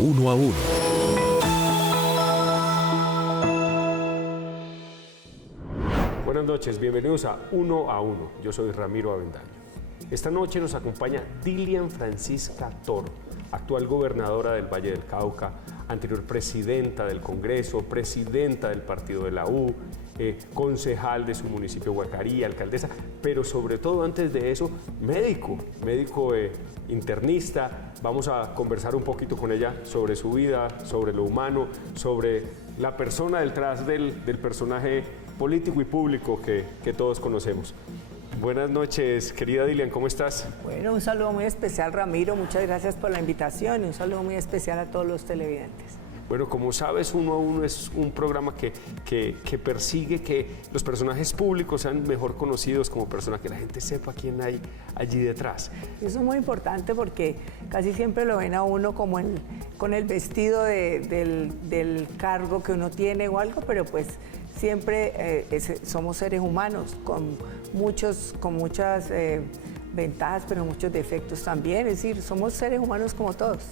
Uno a Uno. Buenas noches, bienvenidos a Uno a Uno. Yo soy Ramiro Avendaño. Esta noche nos acompaña Dilian Francisca Toro, actual gobernadora del Valle del Cauca, anterior presidenta del Congreso, presidenta del partido de la U, concejal de su municipio Guacarí, alcaldesa, pero sobre todo antes de eso, médico internista. Vamos a conversar un poquito con ella sobre su vida, sobre lo humano, sobre la persona detrás del personaje político y público que todos conocemos. Buenas noches, querida Dilian, ¿cómo estás? Bueno, un saludo muy especial, Ramiro, muchas gracias por la invitación y un saludo muy especial a todos los televidentes. Bueno, como sabes, Uno a Uno es un programa que persigue que los personajes públicos sean mejor conocidos como personas, que la gente sepa quién hay allí detrás. Eso es muy importante porque casi siempre lo ven a uno como con el vestido del cargo que uno tiene o algo, pero pues siempre somos seres humanos con muchas ventajas, pero muchos defectos también. Es decir, somos seres humanos como todos.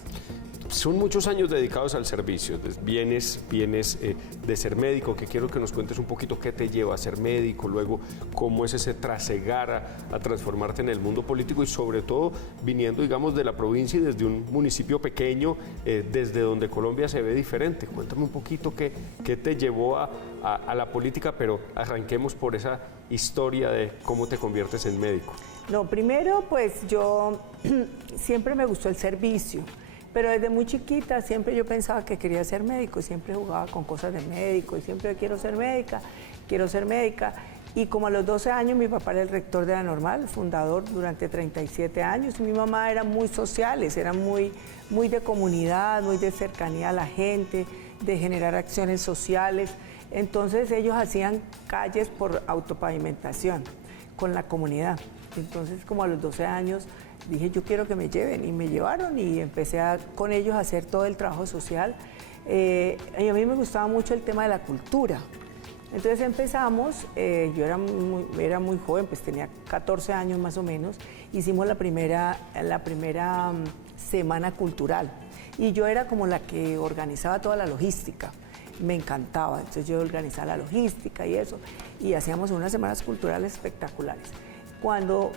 Son muchos años dedicados al servicio, vienes de ser médico, que quiero que nos cuentes un poquito qué te lleva a ser médico, luego cómo es ese trasegar a transformarte en el mundo político y sobre todo viniendo, digamos, de la provincia y desde un municipio pequeño, desde donde Colombia se ve diferente. Cuéntame un poquito qué te llevó a la política, pero arranquemos por esa historia de cómo te conviertes en médico. No, primero pues yo siempre me gustó el servicio. Pero desde muy chiquita siempre yo pensaba que quería ser médico, siempre jugaba con cosas de médico y siempre quiero ser médica. Y como a los 12 años mi papá era el rector de la Normal, fundador durante 37 años. Mi mamá era muy sociales, era muy de comunidad, muy de cercanía a la gente, de generar acciones sociales. Entonces ellos hacían calles por autopavimentación con la comunidad. Entonces como a los 12 años dije, yo quiero que me lleven, y me llevaron y empecé con ellos a hacer todo el trabajo social. Y a mí me gustaba mucho el tema de la cultura. Entonces empezamos, yo era muy joven, pues tenía 14 años más o menos, hicimos la primera semana cultural y yo era como la que organizaba toda la logística. Me encantaba, entonces yo organizaba la logística y eso, y hacíamos unas semanas culturales espectaculares. Cuando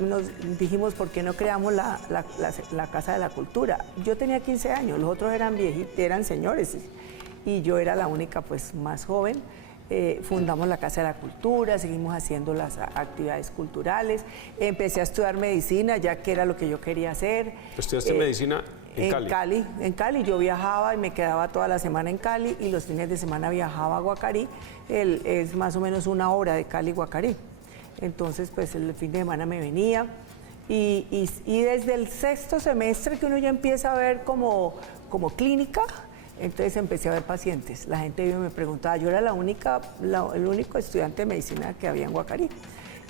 nos dijimos, ¿por qué no creamos la Casa de la Cultura? Yo tenía 15 años, los otros eran viejitos, eran señores, y yo era la única pues más joven. Fundamos la Casa de la Cultura, seguimos haciendo las actividades culturales. Empecé a estudiar medicina, ya que era lo que yo quería hacer. ¿Estudiaste medicina en Cali? En Cali. Yo viajaba y me quedaba toda la semana en Cali y los fines de semana viajaba a Guacarí. Es más o menos 1 hora de Cali a Guacarí. Entonces, pues el fin de semana me venía y desde el 6º semestre que uno ya empieza a ver como clínica, entonces empecé a ver pacientes. La gente me preguntaba, yo era el único estudiante de medicina que había en Guacarí.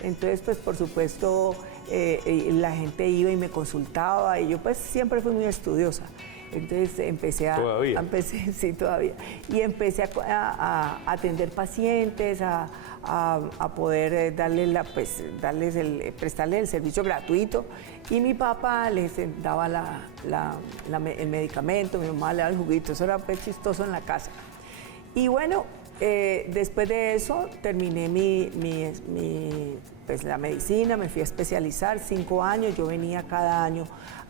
Entonces, pues por supuesto, la gente iba y me consultaba y yo pues siempre fui muy estudiosa. Entonces empecé ¿Todavía? Sí, todavía. Y empecé a atender pacientes, a poder prestarles el servicio gratuito. Y mi papá les daba el medicamento, mi mamá le daba el juguito, eso era pues chistoso en la casa. Y bueno, después de eso terminé la medicina, me fui a especializar 5 años, yo venía cada año.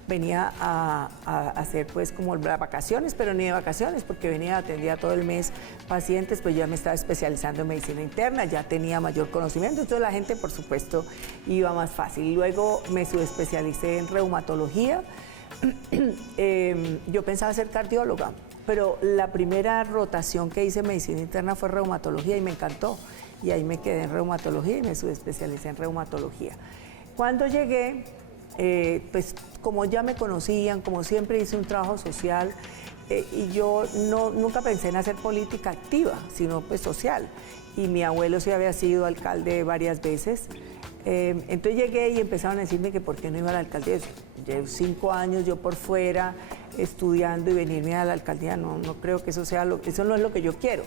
Venía a hacer pues como las vacaciones, pero ni de vacaciones, porque venía, atendía todo el mes pacientes, pues ya me estaba especializando en medicina interna, ya tenía mayor conocimiento, entonces la gente por supuesto iba más fácil. Luego me subespecialicé en reumatología, yo pensaba ser cardióloga, pero la primera rotación que hice en medicina interna fue reumatología y me encantó, y ahí me quedé en reumatología y me subespecialicé en reumatología. Cuando llegué, pues como ya me conocían, como siempre hice un trabajo social, y yo nunca pensé en hacer política activa, sino pues social. Y mi abuelo sí había sido alcalde varias veces. Entonces llegué y empezaron a decirme que por qué no iba a la alcaldía. Llevo 5 años yo por fuera estudiando y venirme a la alcaldía, no creo que eso no es lo que yo quiero.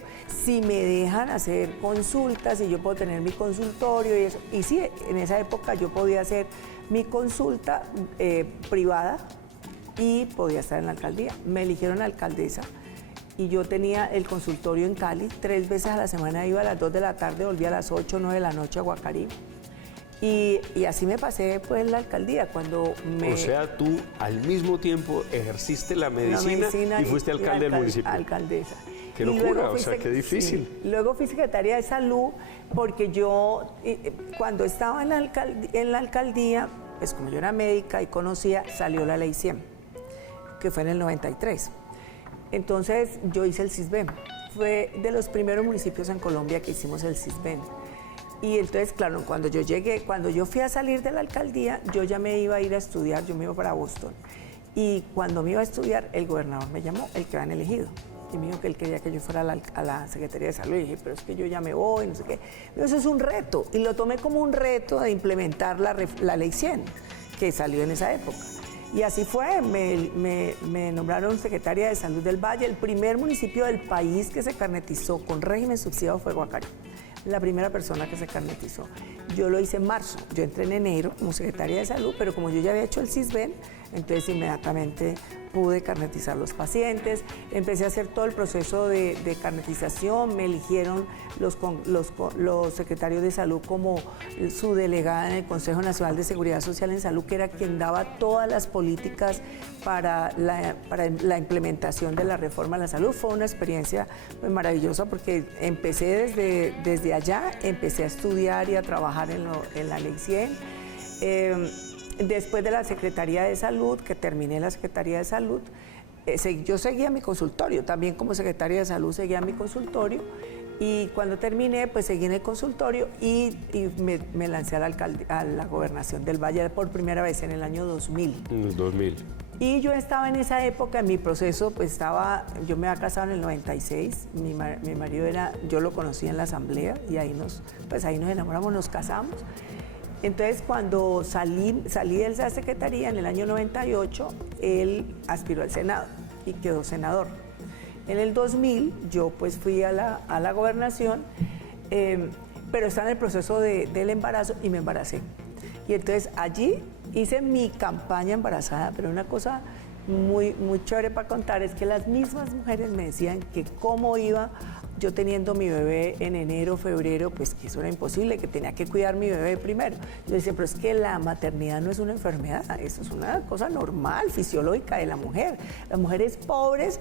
Si me dejan hacer consultas y yo puedo tener mi consultorio y eso, y sí, en esa época yo podía hacer mi consulta privada y podía estar en la alcaldía. Me eligieron alcaldesa y yo tenía el consultorio en Cali, 3 veces a la semana iba a las 2 de la tarde, volvía a las 8 o 9 de la noche a Guacarí. Y así me pasé pues la alcaldía cuando me... O sea, tú al mismo tiempo ejerciste la medicina y fuiste alcalde del municipio. Alcaldesa. Qué locura, o sea, qué difícil. Sí. Luego fui secretaria de salud porque yo cuando estaba en la alcaldía, pues como yo era médica y conocía, salió la ley 100, que fue en el 93. Entonces yo hice el CISBEN. Fue de los primeros municipios en Colombia que hicimos el CISBEN. Y entonces, claro, cuando yo fui a salir de la alcaldía, yo ya me iba a ir a estudiar, yo me iba para Boston. Y cuando me iba a estudiar, el gobernador me llamó, el que habían elegido. Y me dijo que él quería que yo fuera a la Secretaría de Salud. Y dije, pero es que yo ya me voy, no sé qué. Pero eso es un reto. Y lo tomé como un reto de implementar la Ley 100, que salió en esa época. Y así fue, me nombraron secretaria de Salud del Valle. El primer municipio del país que se carnetizó con régimen subsidiado fue Guacarí. La primera persona que se carnetizó. Yo lo hice en marzo, yo entré en enero como secretaria de salud, pero como yo ya había hecho el CISBEN, entonces inmediatamente pude carnetizar los pacientes, empecé a hacer todo el proceso de carnetización, me eligieron los secretarios de salud como su delegada en el Consejo Nacional de Seguridad Social en Salud, que era quien daba todas las políticas para la implementación de la reforma a la salud. Fue una experiencia pues, maravillosa porque empecé desde allá, empecé a estudiar y a trabajar en la Ley 100. Después de la Secretaría de Salud, que terminé la Secretaría de Salud, yo seguía mi consultorio, también como Secretaria de Salud seguía mi consultorio, y cuando terminé, pues seguí en el consultorio y me lancé a la gobernación del Valle por primera vez en el año 2000. En el 2000. Y yo estaba en esa época, en mi proceso, pues yo me había casado en el 96, mi marido yo lo conocí en la asamblea y ahí nos enamoramos, nos casamos. Entonces, cuando salí de esa secretaría en el año 98, él aspiró al Senado y quedó senador. En el 2000, yo pues fui a la gobernación, pero estaba en el proceso del embarazo y me embaracé. Y entonces allí hice mi campaña embarazada, pero una cosa muy, muy chévere para contar es que las mismas mujeres me decían que cómo iba yo teniendo mi bebé en enero, febrero, pues que eso era imposible, que tenía que cuidar mi bebé primero. Yo decía, pero es que la maternidad no es una enfermedad, eso es una cosa normal, fisiológica de la mujer. Las mujeres pobres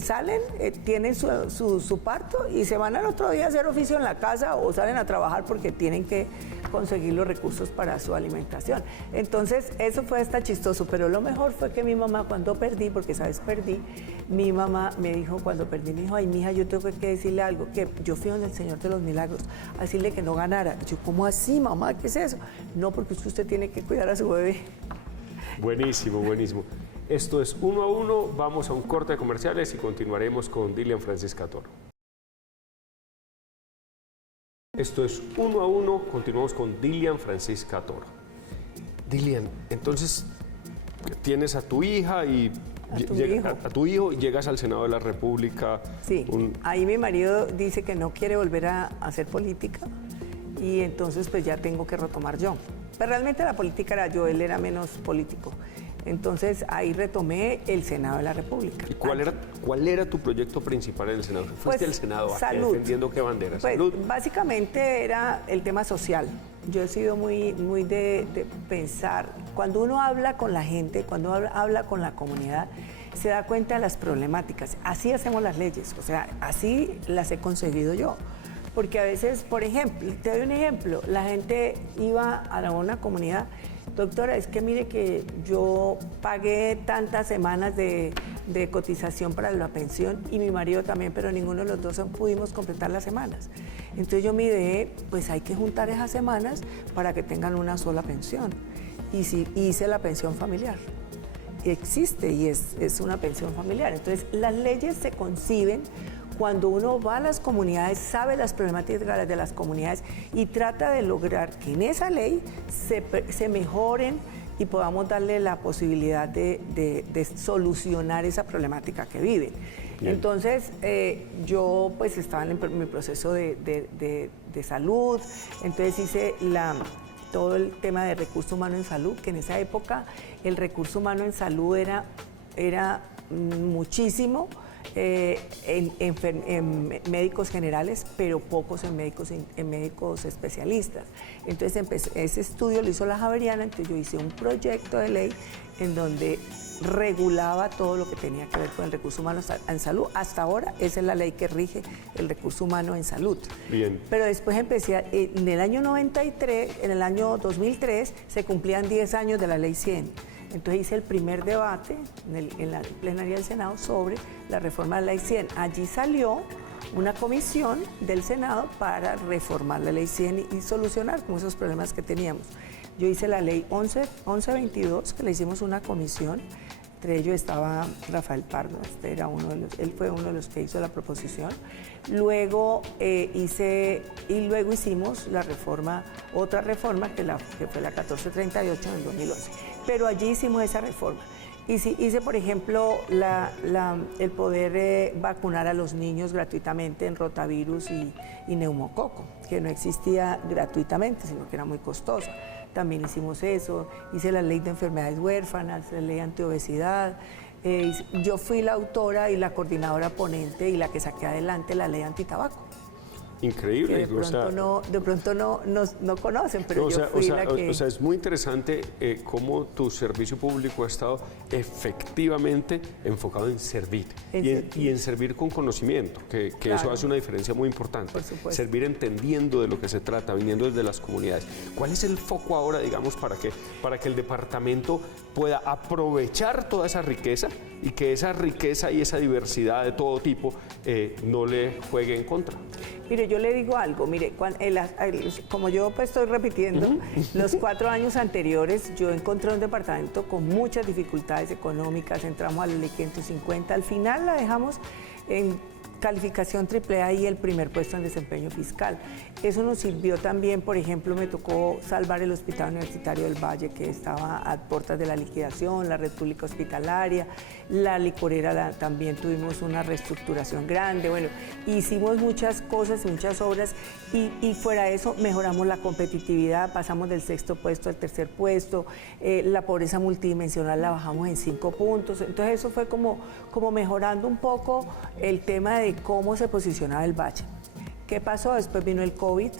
salen, tienen su parto y se van al otro día a hacer oficio en la casa o salen a trabajar porque tienen que conseguir los recursos para su alimentación. Entonces, eso fue hasta chistoso, pero lo mejor fue que mi mamá, cuando perdí, porque sabes, perdí, mi mamá me dijo, cuando perdí, me dijo, ay, mija, yo tengo que decirle algo, que yo fui donde el Señor de los Milagros a decirle que no ganara. Yo, ¿cómo así, mamá? ¿Qué es eso? No, porque usted tiene que cuidar a su bebé. Buenísimo, buenísimo. Esto es Uno a Uno, vamos a un corte de comerciales y continuaremos con Dilian Francisca Toro. Esto es Uno a Uno, continuamos con Dilian Francisca Toro. Dilian, entonces tienes a tu hija y a tu hijo y llegas al Senado de la República. Sí, ahí mi marido dice que no quiere volver a hacer política y entonces pues ya tengo que retomar yo. Pero realmente la política era yo, él era menos político. Entonces ahí retomé el Senado de la República. ¿Y cuál era tu proyecto principal en el Senado? ¿Fuiste al Senado defendiendo qué bandera? Pues, ¿salud? Básicamente era el tema social. Yo he sido muy de pensar, cuando uno habla con la gente, cuando habla con la comunidad, se da cuenta de las problemáticas. Así hacemos las leyes, o sea, así las he conseguido yo. Porque a veces, por ejemplo, te doy un ejemplo, la gente iba a una comunidad, doctora, es que mire que yo pagué tantas semanas de cotización para la pensión y mi marido también, pero ninguno de los dos pudimos completar las semanas. Entonces yo me ideé, pues hay que juntar esas semanas para que tengan una sola pensión. Y sí, hice la pensión familiar. Existe y es una pensión familiar. Entonces las leyes se conciben cuando uno va a las comunidades, sabe las problemáticas de las comunidades y trata de lograr que en esa ley se mejoren y podamos darle la posibilidad de solucionar esa problemática que viven. Bien. Entonces, yo pues estaba en mi proceso de salud, entonces hice todo el tema de recurso humano en salud, que en esa época el recurso humano en salud era muchísimo en médicos generales, pero pocos en médicos especialistas. Entonces ese estudio lo hizo la Javeriana, entonces yo hice un proyecto de ley en donde regulaba todo lo que tenía que ver con el recurso humano en salud. Hasta ahora esa es la ley que rige el recurso humano en salud. Bien. Pero después empecé, en el año 93, en el año 2003, se cumplían 10 años de la ley 100. Entonces hice el primer debate en la plenaria del Senado sobre la reforma de la ley 100. Allí salió una comisión del Senado para reformar la ley 100 y solucionar como esos problemas que teníamos. Yo hice la ley 1122, que le hicimos una comisión. Entre ellos estaba Rafael Pardo, él fue uno de los que hizo la proposición. Luego hicimos la reforma, otra reforma que fue la 1438 del 2011. Pero allí hicimos esa reforma. Hice, por ejemplo, el poder vacunar a los niños gratuitamente en rotavirus y neumococo, que no existía gratuitamente, sino que era muy costoso. También hicimos eso, hice la ley de enfermedades huérfanas, la ley antiobesidad. Yo fui la autora y la coordinadora ponente y la que saqué adelante la ley antitabaco. Increíble. Que de pronto no conocen, pero yo fui la que... O sea, es muy interesante cómo tu servicio público ha estado efectivamente enfocado en servir y en servir con conocimiento, que claro, eso hace una diferencia muy importante. Por supuesto. Servir entendiendo de lo que se trata, viniendo desde las comunidades. ¿Cuál es el foco ahora, digamos, para que el departamento pueda aprovechar toda esa riqueza y que esa riqueza y esa diversidad de todo tipo no le juegue en contra? Mire, yo le digo algo, mire, como yo pues estoy repitiendo, los 4 años anteriores yo encontré un departamento con muchas dificultades económicas, entramos a la ley 550, al final la dejamos en calificación AAA y el primer puesto en desempeño fiscal. Eso nos sirvió también, por ejemplo, me tocó salvar el Hospital Universitario del Valle, que estaba a puertas de la liquidación, la red pública hospitalaria, la licorera también tuvimos una reestructuración grande. Bueno, hicimos muchas cosas y muchas obras y fuera de eso mejoramos la competitividad, pasamos del 6º puesto al 3er puesto, la pobreza multidimensional la bajamos en 5 puntos, entonces eso fue como mejorando un poco el tema de cómo se posicionaba el Valle. ¿Qué pasó? Después vino el COVID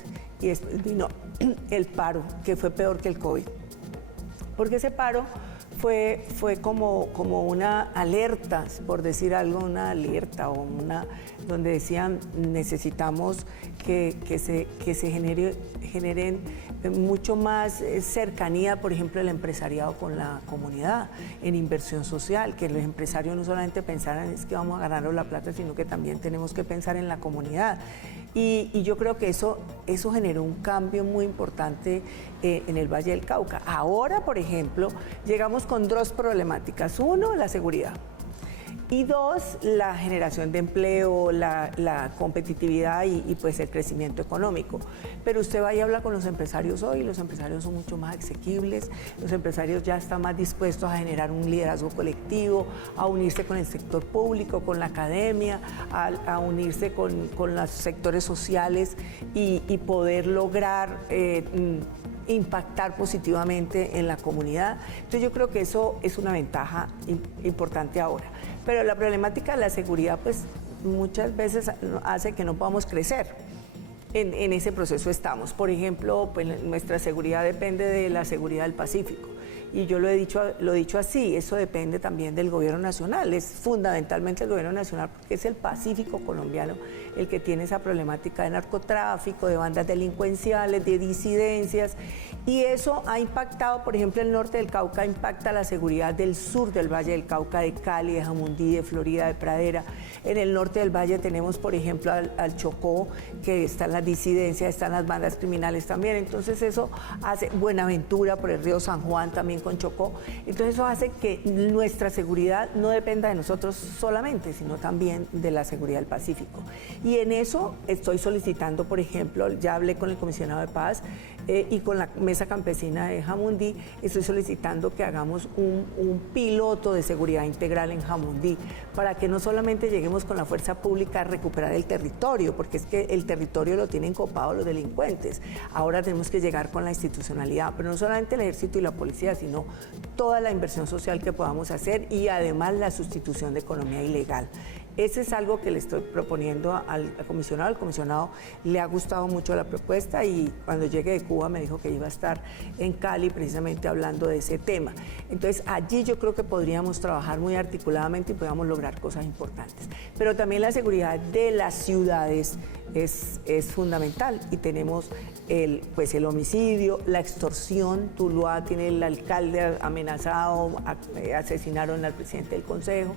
y después vino el paro, que fue peor que el COVID. Porque ese paro fue como una alerta, por decir algo, una alerta o donde decían necesitamos que se generen mucho más cercanía, por ejemplo, el empresariado con la comunidad, en inversión social, que los empresarios no solamente pensaran es que vamos a ganarnos la plata, sino que también tenemos que pensar en la comunidad. Y yo creo que eso generó un cambio muy importante en el Valle del Cauca. Ahora, por ejemplo, llegamos con 2 problemáticas. 1, la seguridad. Y 2, la generación de empleo, la competitividad y pues el crecimiento económico. Pero usted va y habla con los empresarios hoy, los empresarios son mucho más asequibles, los empresarios ya están más dispuestos a generar un liderazgo colectivo, a unirse con el sector público, con la academia, a unirse con los sectores sociales y poder lograr impactar positivamente en la comunidad. Entonces yo creo que eso es una ventaja importante ahora. Pero la problemática de la seguridad pues muchas veces hace que no podamos crecer. En ese proceso estamos. Por ejemplo, pues nuestra seguridad depende de la seguridad del Pacífico. Y yo lo he dicho así, eso depende también del gobierno nacional, es fundamentalmente el gobierno nacional porque es el Pacífico colombiano el que tiene esa problemática de narcotráfico, de bandas delincuenciales, de disidencias, y eso ha impactado, por ejemplo, el norte del Cauca impacta la seguridad del sur del Valle del Cauca, de Cali, de Jamundí, de Florida, de Pradera. En el norte del Valle tenemos, por ejemplo, al Chocó, que están las disidencias, están las bandas criminales también, entonces eso hace Buenaventura, por el río San Juan también con Chocó, entonces eso hace que nuestra seguridad no dependa de nosotros solamente, sino también de la seguridad del Pacífico. Y en eso estoy solicitando, por ejemplo, ya hablé con el comisionado de paz, y con la Mesa Campesina de Jamundí estoy solicitando que hagamos un piloto de seguridad integral en Jamundí, para que no solamente lleguemos con la fuerza pública a recuperar el territorio, porque es que el territorio lo tienen copado los delincuentes. Ahora tenemos que llegar con la institucionalidad, pero no solamente el ejército y la policía, sino toda la inversión social que podamos hacer y además la sustitución de economía ilegal. Ese es algo que le estoy proponiendo al comisionado. Al comisionado le ha gustado mucho la propuesta y cuando llegue de Cuba me dijo que iba a estar en Cali precisamente hablando de ese tema. Entonces allí yo creo que podríamos trabajar muy articuladamente y podríamos lograr cosas importantes. Pero también la seguridad de las ciudades es fundamental y tenemos el homicidio, la extorsión. Tuluá tiene el alcalde amenazado, asesinaron al presidente del consejo.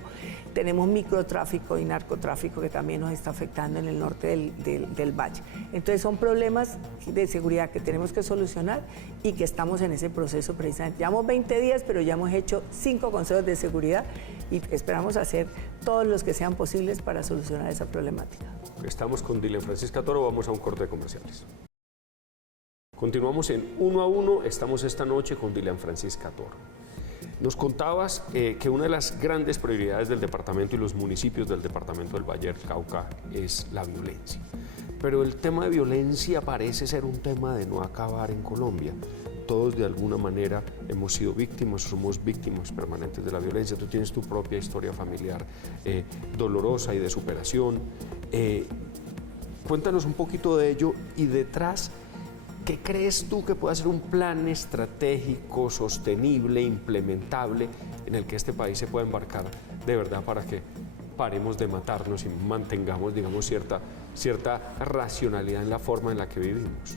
Tenemos microtráfico y narcotráfico que también nos está afectando en el norte del Valle. Entonces son problemas de seguridad que tenemos que solucionar y que estamos en ese proceso precisamente. Llevamos 20 días, pero ya hemos hecho 5 consejos de seguridad y esperamos hacer todos los que sean posibles para solucionar esa problemática. Estamos con Dilian Francisca Toro, vamos a un corte de comerciales. Continuamos en Uno a Uno, estamos esta noche con Dilian Francisca Toro. Nos contabas que una de las grandes prioridades del departamento y los municipios del departamento del Valle del Cauca es la violencia. Pero el tema de violencia parece ser un tema de no acabar en Colombia. Todos de alguna manera hemos sido víctimas, somos víctimas permanentes de la violencia. Tú tienes tu propia historia familiar dolorosa y de superación. Cuéntanos un poquito de ello y detrás, ¿qué crees tú que pueda ser un plan estratégico, sostenible, implementable, en el que este país se pueda embarcar de verdad para que paremos de matarnos y mantengamos, digamos, cierta racionalidad en la forma en la que vivimos?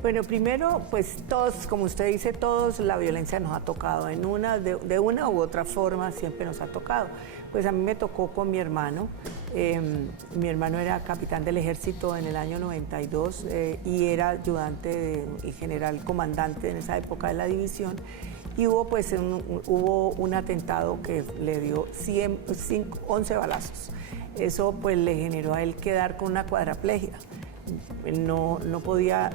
Bueno, primero, pues todos, como usted dice, todos, la violencia nos ha tocado de una u otra forma, siempre nos ha tocado. Pues a mí me tocó con mi hermano. Mi hermano era capitán del ejército en el año 92 y era ayudante y general comandante en esa época de la división. Y hubo un atentado que le dio 11 balazos. Eso pues le generó a él quedar con una cuadraplegia. No podía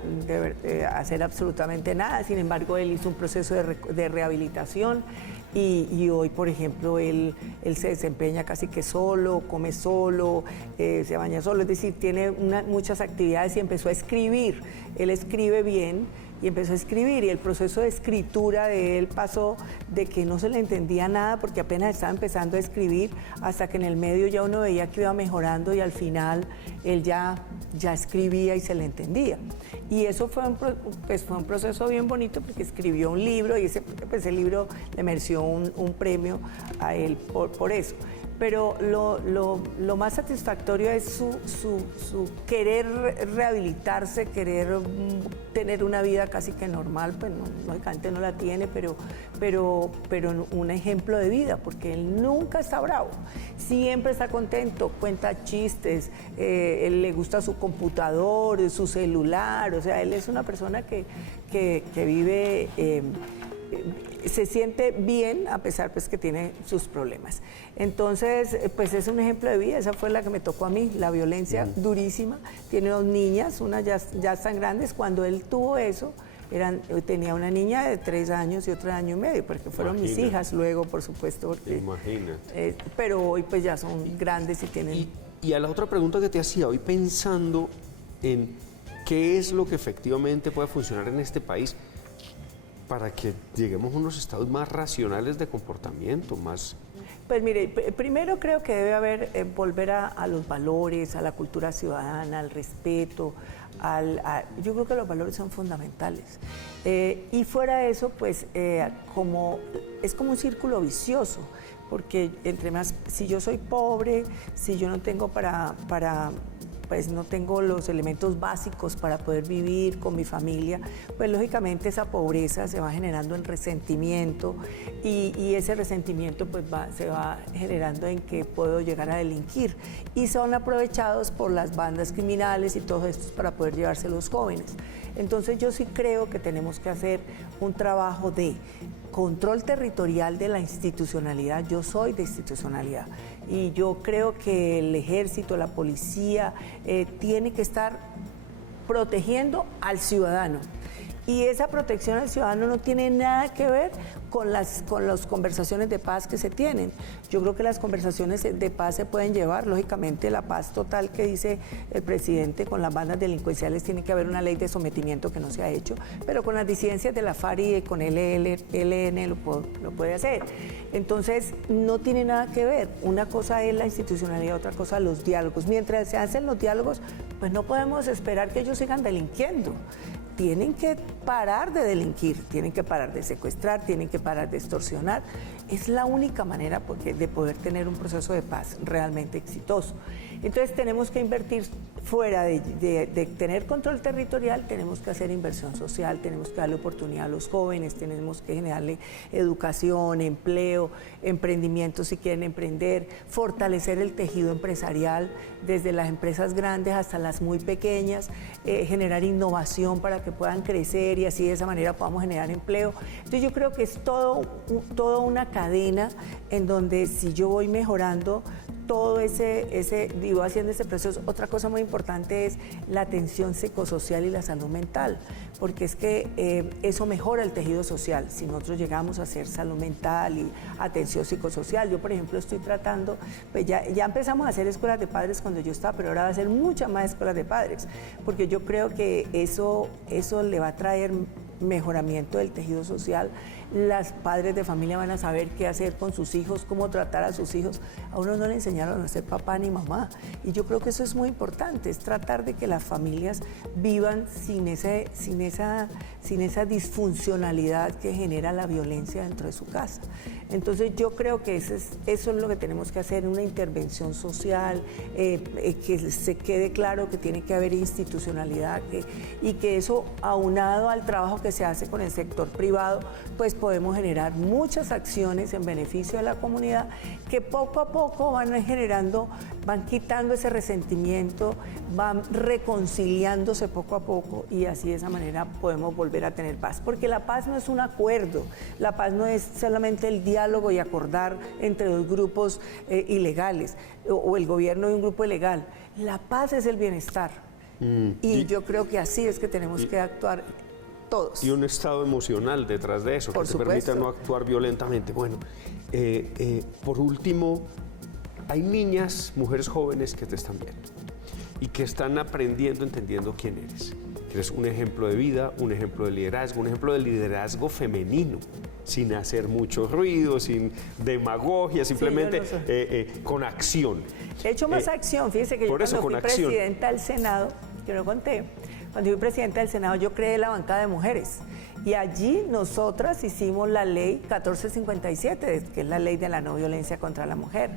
hacer absolutamente nada, sin embargo él hizo un proceso de rehabilitación y hoy, por ejemplo, él se desempeña casi que solo, come solo, se baña solo, es decir, tiene muchas actividades y empezó a escribir. Él escribe bien y empezó a escribir, y el proceso de escritura de él pasó de que no se le entendía nada porque apenas estaba empezando a escribir, hasta que en el medio ya uno veía que iba mejorando y al final él ya escribía y se le entendía. Y eso fue un proceso bien bonito porque escribió un libro y ese libro le mereció un premio a él por eso. Pero lo más satisfactorio es su querer rehabilitarse, querer tener una vida casi que normal. Pues lógicamente no la tiene, pero un ejemplo de vida, porque él nunca está bravo, siempre está contento, cuenta chistes, él le gusta su computador, su celular, o sea, él es una persona que vive... se siente bien a pesar pues que tiene sus problemas. Entonces, pues es un ejemplo de vida. Esa fue la que me tocó a mí, la violencia durísima. Tiene 2 niñas, una ya están grandes. Cuando él tuvo eso, tenía una niña de 3 años y otra de 1 año y medio, porque fueron mis hijas luego, por supuesto. Porque, imagínate. Pero hoy pues ya son grandes y tienen... Y a la otra pregunta que te hacía, hoy pensando en qué es lo que efectivamente puede funcionar en este país para que lleguemos a unos estados más racionales de comportamiento, más... Pues mire, primero creo que debe haber, volver a los valores, a la cultura ciudadana, al respeto, yo creo que los valores son fundamentales. Y fuera de eso, pues es como un círculo vicioso, porque entre más, si yo soy pobre, si yo no tengo pues no tengo los elementos básicos para poder vivir con mi familia, pues lógicamente esa pobreza se va generando en resentimiento y ese resentimiento pues se va generando en que puedo llegar a delinquir y son aprovechados por las bandas criminales y todos estos para poder llevarse los jóvenes. Entonces yo sí creo que tenemos que hacer un trabajo de control territorial de la institucionalidad. Yo soy de institucionalidad y yo creo que el ejército, la policía tiene que estar protegiendo al ciudadano Y esa protección al ciudadano no tiene nada que ver con las conversaciones de paz que se tienen. Yo creo que las conversaciones de paz se pueden llevar, lógicamente la paz total que dice el presidente con las bandas delincuenciales, tiene que haber una ley de sometimiento que no se ha hecho, pero con las disidencias de la FARC y con el ELN lo puede hacer. Entonces no tiene nada que ver, una cosa es la institucionalidad, otra cosa los diálogos. Mientras se hacen los diálogos, pues no podemos esperar que ellos sigan delinquiendo. Tienen que parar de delinquir, tienen que parar de secuestrar, tienen que parar de extorsionar. Es la única manera de poder tener un proceso de paz realmente exitoso. Entonces tenemos que invertir fuera de tener control territorial, tenemos que hacer inversión social, tenemos que darle oportunidad a los jóvenes, tenemos que generarle educación, empleo, emprendimiento si quieren emprender, fortalecer el tejido empresarial desde las empresas grandes hasta las muy pequeñas, generar innovación para que puedan crecer y así de esa manera podamos generar empleo. Entonces yo creo que es toda una cadena en donde si yo voy mejorando todo digo, haciendo ese proceso. Otra cosa muy importante es la atención psicosocial y la salud mental, porque es que eso mejora el tejido social. Si nosotros llegamos a hacer salud mental y atención psicosocial, yo por ejemplo estoy tratando, pues ya empezamos a hacer escuelas de padres cuando yo estaba, pero ahora va a ser muchas más escuelas de padres, porque yo creo que eso le va a traer mejoramiento del tejido social. Las padres de familia van a saber qué hacer con sus hijos, cómo tratar a sus hijos. A uno no le enseñaron a ser papá ni mamá. Y yo creo que eso es muy importante, es tratar de que las familias vivan sin esa disfuncionalidad que genera la violencia dentro de su casa. Entonces yo creo que eso es lo que tenemos que hacer, una intervención social, que se quede claro que tiene que haber institucionalidad y que eso aunado al trabajo que se hace con el sector privado, pues podemos generar muchas acciones en beneficio de la comunidad que poco a poco van quitando ese resentimiento, van reconciliándose poco a poco y así de esa manera podemos volver a tener paz. Porque la paz no es un acuerdo, la paz no es solamente el diálogo y acordar entre dos grupos ilegales o el gobierno y un grupo ilegal. La paz es el bienestar y yo creo que así es que tenemos que actuar todos. Y un estado emocional detrás de eso, Por que supuesto. te permita no actuar violentamente. Bueno, por último, hay niñas, mujeres jóvenes que te están viendo y que están aprendiendo, entendiendo quién eres. Eres un ejemplo de vida, un ejemplo de liderazgo, un ejemplo de liderazgo femenino, sin hacer mucho ruido, sin demagogia, simplemente con acción. He hecho más acción, fíjese que yo cuando fui presidenta del Senado, yo lo conté, cuando fui presidenta del Senado yo creé la bancada de mujeres y allí nosotras hicimos la ley 1457, que es la ley de la no violencia contra la mujer.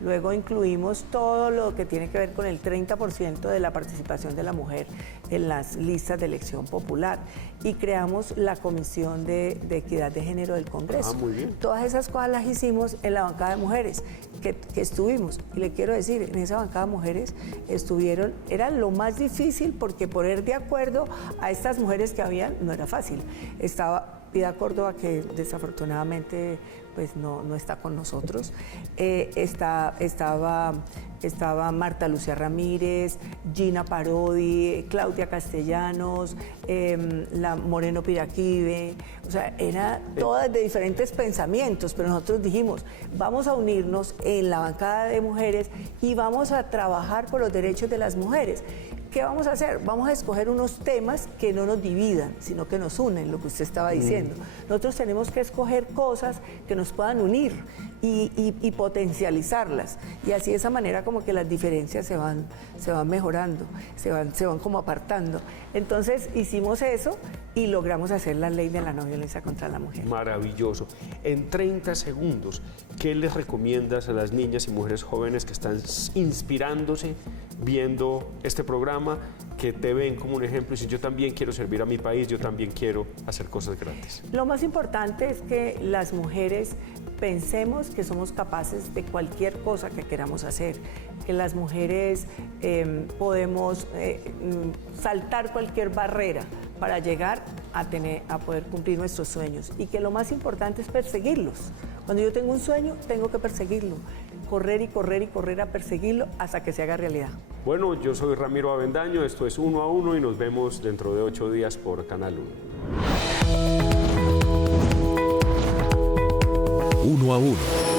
Luego incluimos todo lo que tiene que ver con el 30% de la participación de la mujer en las listas de elección popular y creamos la Comisión de Equidad de Género del Congreso. Muy bien. Todas esas cosas las hicimos en la bancada de mujeres que estuvimos. Y le quiero decir, en esa bancada de mujeres era lo más difícil porque poner de acuerdo a estas mujeres que habían no era fácil. Estaba Pida Córdoba, que desafortunadamente pues no está con nosotros. Estaba Marta Lucía Ramírez, Gina Parodi, Claudia Castellanos, la Moreno Piraquive, o sea, eran todas de diferentes pensamientos, pero nosotros dijimos, vamos a unirnos en la bancada de mujeres y vamos a trabajar por los derechos de las mujeres. ¿Qué vamos a hacer? Vamos a escoger unos temas que no nos dividan, sino que nos unen, lo que usted estaba diciendo. Nosotros tenemos que escoger cosas que nos puedan unir y potencializarlas. Y así de esa manera como que las diferencias se van mejorando, se van como apartando. Entonces hicimos eso y logramos hacer la ley de la no violencia contra la mujer. Maravilloso. En 30 segundos, ¿qué les recomiendas a las niñas y mujeres jóvenes que están inspirándose, viendo este programa, que te ven como un ejemplo y dicen, yo también quiero servir a mi país, yo también quiero hacer cosas grandes? Lo más importante es que las mujeres pensemos que somos capaces de cualquier cosa que queramos hacer, que las mujeres podemos saltar cualquier barrera para llegar a poder cumplir nuestros sueños y que lo más importante es perseguirlos. Cuando yo tengo un sueño, tengo que perseguirlo, correr y correr y correr a perseguirlo hasta que se haga realidad. Bueno, yo soy Ramiro Avendaño, esto es Uno a Uno y nos vemos dentro de 8 días por Canal 1. Uno a Uno.